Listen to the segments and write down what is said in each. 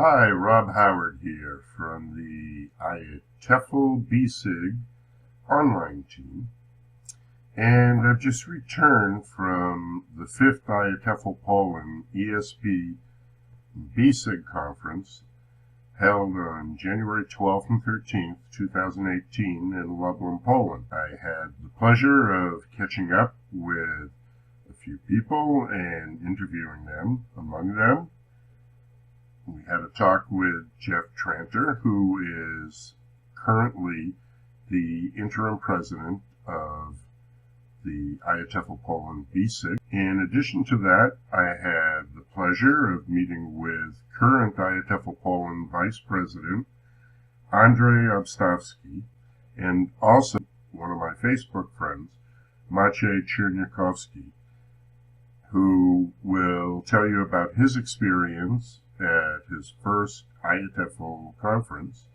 Hi, Rob Howard here from the IATEFL BESIG online team, and I've just returned from the 5th IATEFL Poland ESP BESIG conference held on January 12th and 13th, 2018 in Lublin, Poland. I had the pleasure of catching up with a few people and interviewing them. Among them, we had a talk with Jeff Tranter, who is currently the interim president of the IATEFL Poland BESIG. In addition to that, I had the pleasure of meeting with current IATEFL Poland Vice President Andrzej Obstawski, and also one of my Facebook friends, Maciej Czerniakowski, who will tell you about his experience at his first IATEFL conference.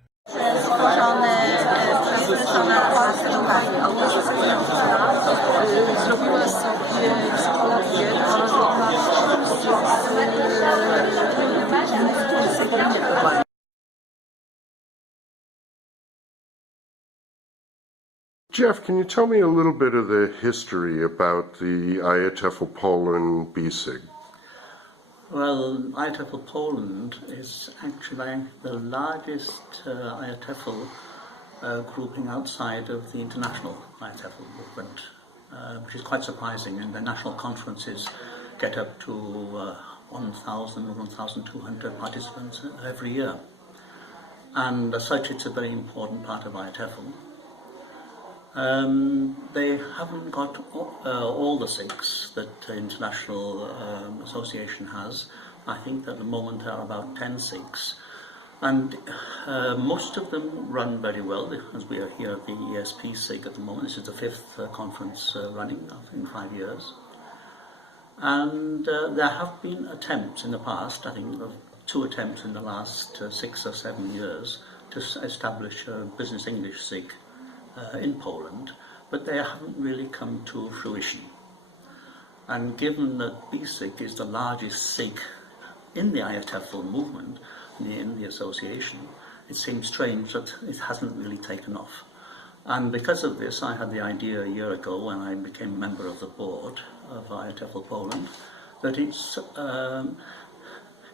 Jeff, can you tell me a little bit of the history about the IATEFL Poland BESIG? Well, IATEFL Poland is actually the largest IATEFL grouping outside of the international IATEFL movement, which is quite surprising, and the national conferences get up to 1,000 or 1,200 participants every year. And as such, it's a very important part of IATEFL. They haven't got all the SIGs that the International Association has. I think at the moment there are about 10 SIGs, and most of them run very well, as we are here at the ESP SIG at the moment. This is the 5th conference running in 5 years. And there have been attempts in the past, I think 2 attempts in the last 6 or 7 years, to establish a Business English SIG in Poland, but they haven't really come to fruition. And given that BESIG is the largest SIG in the IATEFL movement, in the association, it seems strange that it hasn't really taken off. And because of this, I had the idea a year ago, when I became a member of the board of IATEFL Poland, that it's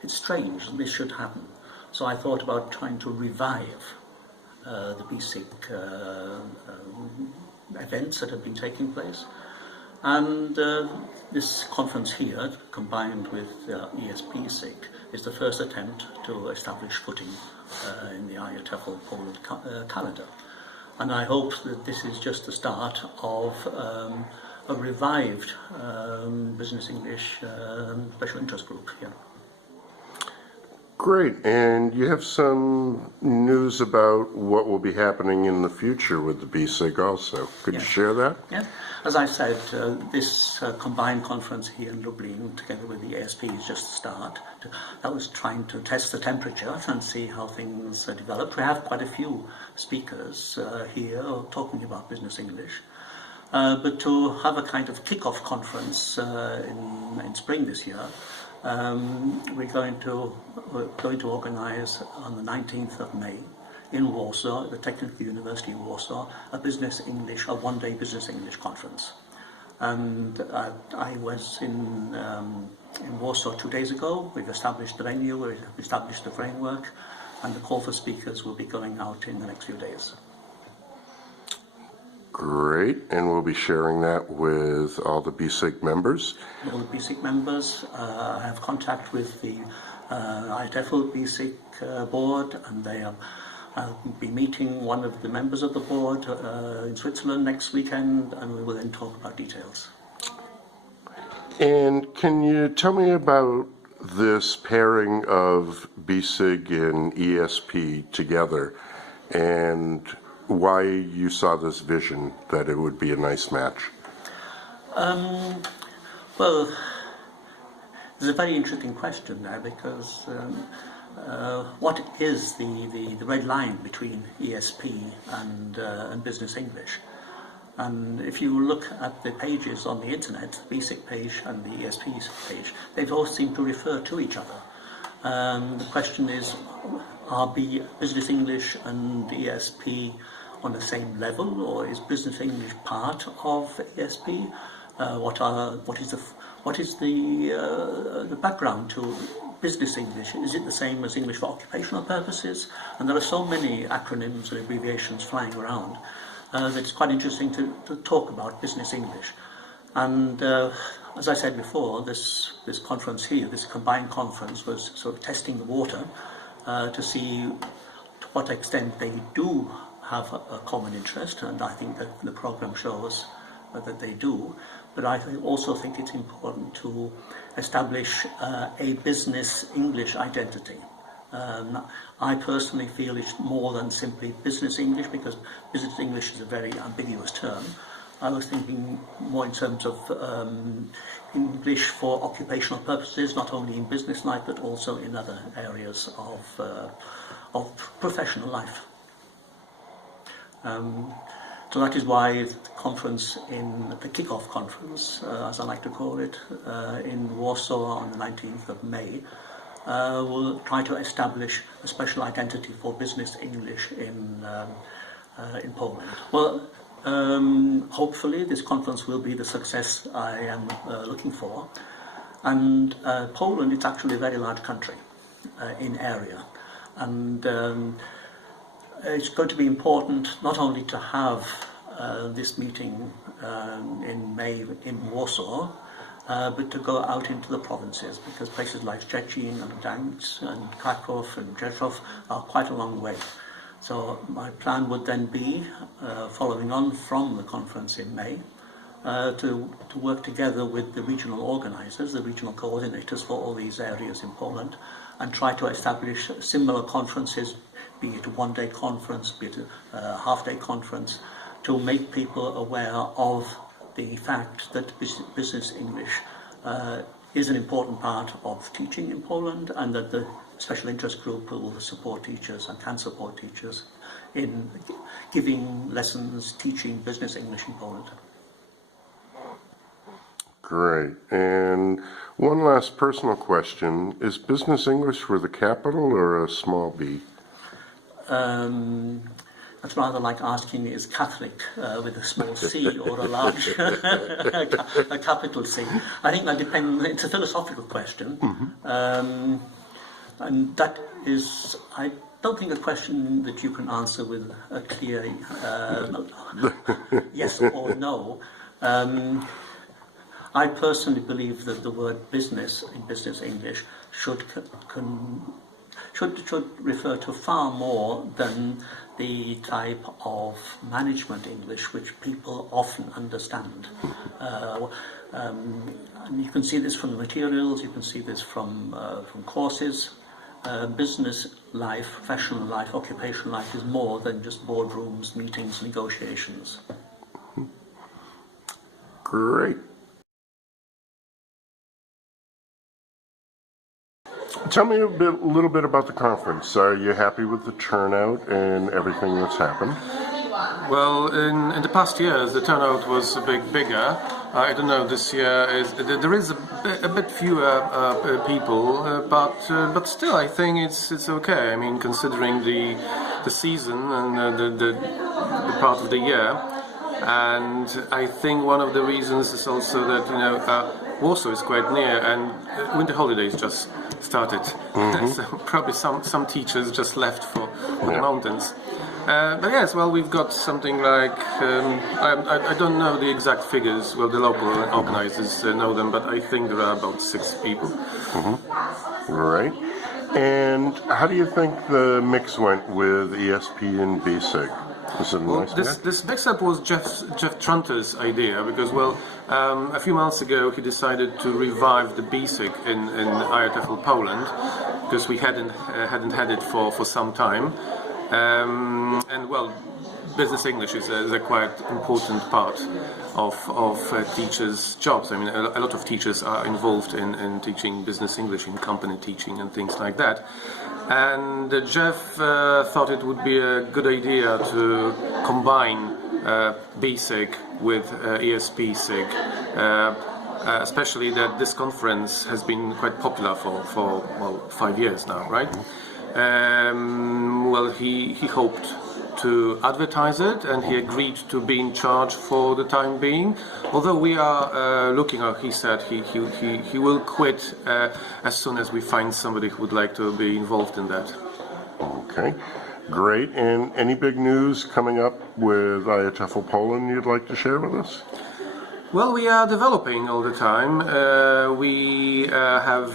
strange that this should happen. So I thought about trying to revive the BESIG events that have been taking place, and this conference here, combined with ESP SIG, is the first attempt to establish footing in the IATEFL Poland calendar, and I hope that this is just the start of a revived Business English special interest group here. Great, and you have some news about what will be happening in the future with the BESIG also. Could you share that? Yeah, as I said, this combined conference here in Lublin, together with the ESP, is just the start. That was trying to test the temperature and see how things develop. We have quite a few speakers here talking about Business English. But to have a kind of kick-off conference in spring this year, we're going to organise on the 19th of May in Warsaw, at the Technical University of Warsaw, a one-day Business English conference. And I was in Warsaw 2 days ago. We've established the venue, we've established the framework, and the call for speakers will be going out in the next few days. Great, and we'll be sharing that with all the BESIG members. All the BESIG members. I have contact with the IATEFL BESIG board, and I'll be meeting one of the members of the board in Switzerland next weekend, and we will then talk about details. And can you tell me about this pairing of BESIG and ESP together, and why you saw this vision that it would be a nice match? Well, there's a very interesting question there, because what is the red line between ESP and Business English? And if you look at the pages on the internet, the BESIG page and the ESP page, they all seem to refer to each other. The question is, are Business English and ESP on the same level, or is Business English part of ESP? What is the background to Business English? Is it the same as English for occupational purposes? And there are so many acronyms and abbreviations flying around that it's quite interesting to talk about Business English. And as I said before, this conference here, this combined conference, was sort of testing the water to see to what extent they do have a common interest, and I think that the program shows that they do. But I also think it's important to establish a Business English identity. I personally feel it's more than simply Business English, because Business English is a very ambiguous term. I was thinking more in terms of English for occupational purposes, not only in business life but also in other areas of professional life. So that is why the conference, the kick-off conference, as I like to call it, in Warsaw on the 19th of May, will try to establish a special identity for Business English in Poland. Well, hopefully this conference will be the success I am looking for. And Poland is actually a very large country in area, and it's going to be important not only to have this meeting in May in Warsaw, but to go out into the provinces, because places like Szczecin and Gdańsk and Krakow and Rzeszów are quite a long way. So my plan would then be, following on from the conference in May, to work together with the regional organisers, the regional coordinators for all these areas in Poland, and try to establish similar conferences, be it a one-day conference, be it a half-day conference, to make people aware of the fact that Business English is an important part of teaching in Poland, and that the special interest group will support teachers and can support teachers in giving lessons, teaching Business English in Poland. Great. And one last personal question. Is Business English with a capital or a small b? That's rather like asking, is Catholic with a small c or a large a capital C? I think that depends. It's a philosophical question. Mm-hmm. And that is, I don't think, a question that you can answer with a clear yes or no. I personally believe that the word business in Business English should refer to far more than the type of management English which people often understand. And you can see this from the materials, you can see this from courses. Business life, professional life, occupational life is more than just boardrooms, meetings, negotiations. Great. Tell me a little bit about the conference. Are you happy with the turnout and everything that's happened? Well, in the past years, the turnout was a bit bigger. I don't know, this year there is a bit fewer people, but still, I think it's okay. I mean, considering the season and the part of the year, and I think one of the reasons is also that Warsaw is quite near, and winter holidays just started. Mm-hmm. So probably some teachers just left for the mountains. But yes, well, we've got something like, I don't know the exact figures, well, the local organizers know them, but I think there are about 6 people. Mm-hmm. Right. And how do you think the mix went with ESP and BESIG? Was it well, nice this mix-up was Jeff Trunter's idea, because, well, a few months ago he decided to revive the BESIG in IATEFL Poland, because we hadn't had it for some time. And well, Business English is a quite important part of teachers' jobs. I mean, a lot of teachers are involved in teaching Business English, in company teaching and things like that. And Jeff thought it would be a good idea to combine BESIG with ESP SIG, especially that this conference has been quite popular for well, 5 years now, right? Well, he hoped to advertise it, and he agreed to be in charge for the time being. Although we are looking, he said he will quit as soon as we find somebody who would like to be involved in that. Okay, great. And any big news coming up with IATEFL Poland you'd like to share with us? Well, we are developing all the time. We have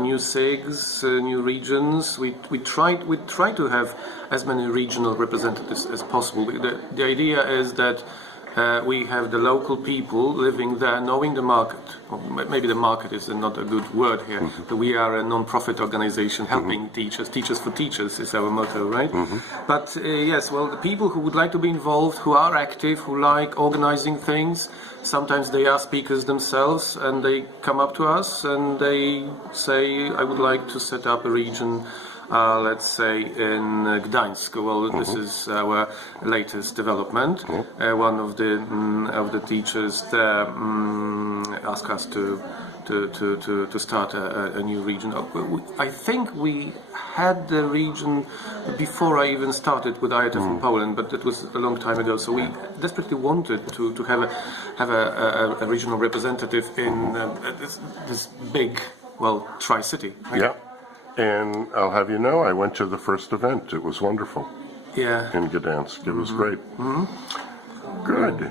new SIGs, new regions. We try to have as many regional representatives as possible. The idea is that we have the local people living there, knowing the market. Or maybe the market is not a good word here, but we are a non-profit organization helping teachers. Teachers for teachers is our motto, right? But yes, well, the people who would like to be involved, who are active, who like organizing things, sometimes they are speakers themselves, and they come up to us and they say, I would like to set up a region, let's say in Gdańsk. Well, this is our latest development. One of the teachers there asked us to start a new region. I think we had the region before I even started with IATEFL Poland, but that was a long time ago. So we desperately wanted to have a regional representative in this big, well, tri-city. Right? Yeah. And I'll have you know, I went to the first event. It was wonderful. Yeah. In Gdańsk. It was great. Good.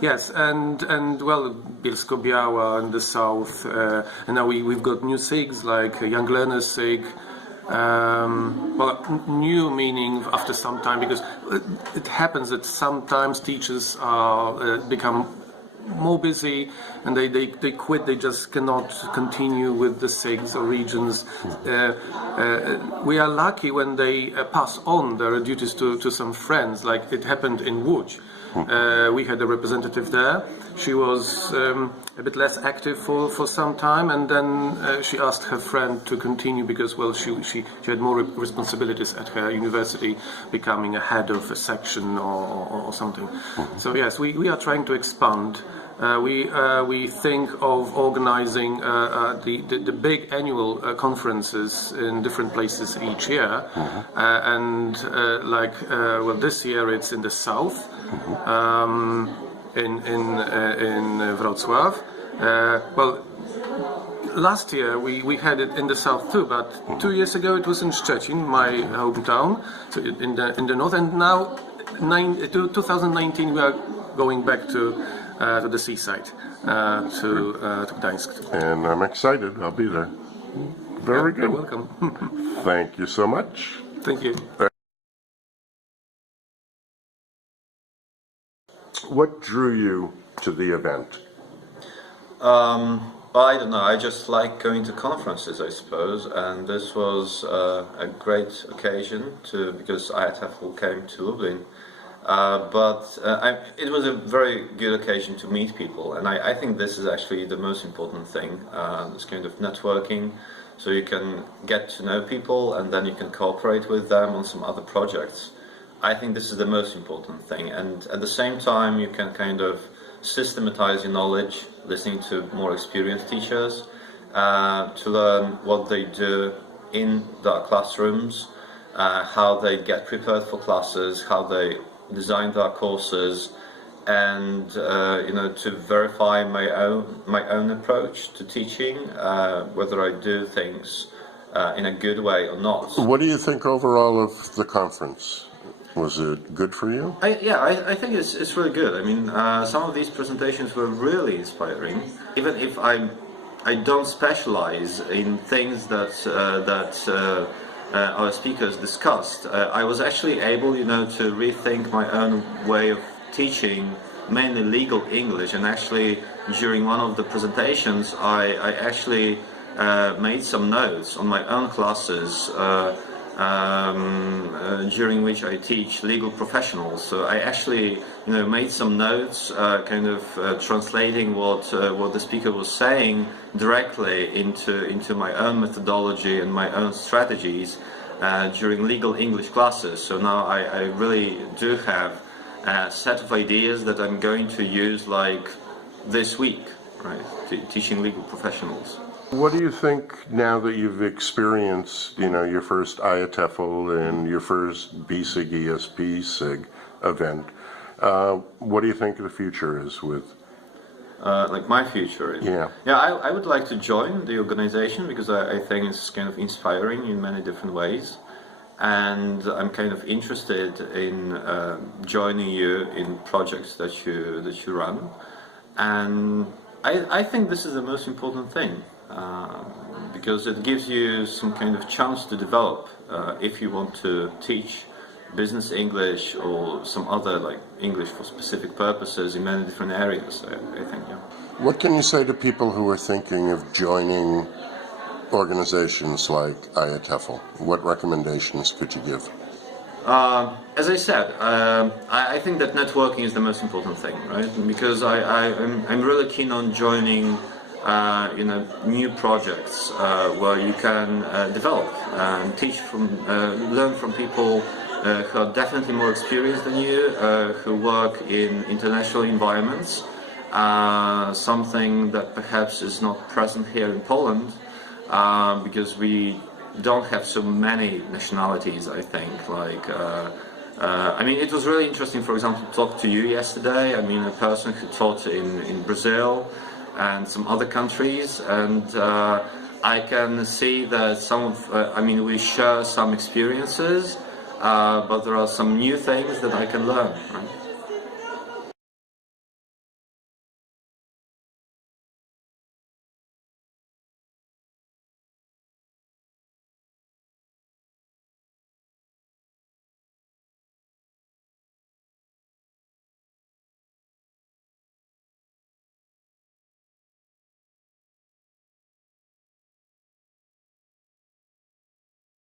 Yes, and well, Bielsko-Biała in the south, and now we've got new SIGs like Young Learners SIG. Well, new meaning after some time, because it happens that sometimes teachers become more busy and they quit. They just cannot continue with the SIGs or regions. We are lucky when they pass on their duties to some friends, like it happened in Łódź. We had a representative there. She was a bit less active for some time, and then she asked her friend to continue because, well, she had more responsibilities at her university, becoming a head of a section or something. So yes, we are trying to expand. We think of organizing the big annual conferences in different places each year, and well, this year it's in the south, in Wrocław. Well, last year we had it in the south too, but 2 years ago it was in Szczecin, my hometown, so in the north, and now 2019 we are going back to the seaside, to Gdańsk. And I'm excited. I'll be there. Very good. You're welcome. Thank you so much. Thank you. What drew you to the event? I don't know, I just like going to conferences, I suppose, and this was a great occasion because IATEFL came to Lublin. It was a very good occasion to meet people, and I think this is actually the most important thing, this kind of networking, so you can get to know people and then you can cooperate with them on some other projects. I think this is the most important thing, and at the same time you can kind of systematize your knowledge, listening to more experienced teachers, to learn what they do in the classrooms, how they get prepared for classes, how they design their courses, and to verify my own approach to teaching, whether I do things in a good way or not. What do you think overall of the conference? Was it good for you? I think it's really good. I mean, some of these presentations were really inspiring. Even if I don't specialize in things that our speakers discussed, I was actually able, to rethink my own way of teaching, mainly legal English. And actually, during one of the presentations, I actually made some notes on my own classes. During which I teach legal professionals. So I actually, made some notes, translating what the speaker was saying directly into my own methodology and my own strategies during legal English classes. So now I really do have a set of ideas that I'm going to use like this week. right? Teaching legal professionals. What do you think now that you've experienced, your first IATEFL and your first BESIG, ESP, SIG event? What do you think the future is with? Like my future? Yeah. Yeah, I would like to join the organization because I think it's kind of inspiring in many different ways. And I'm kind of interested in joining you in projects that you run. And I think this is the most important thing. Because it gives you some kind of chance to develop if you want to teach business English or some other like English for specific purposes in many different areas, I think, yeah. What can you say to people who are thinking of joining organizations like IATEFL? What recommendations could you give? As I said, I think that networking is the most important thing, right? Because I'm really keen on joining new projects where you can develop and teach learn from people who are definitely more experienced than you, who work in international environments, something that perhaps is not present here in Poland, because we don't have so many nationalities, I think. I mean, it was really interesting, for example, to talk to you yesterday. I mean, a person who taught in Brazil and some other countries, and I can see that we share some experiences, but there are some new things that I can learn, right?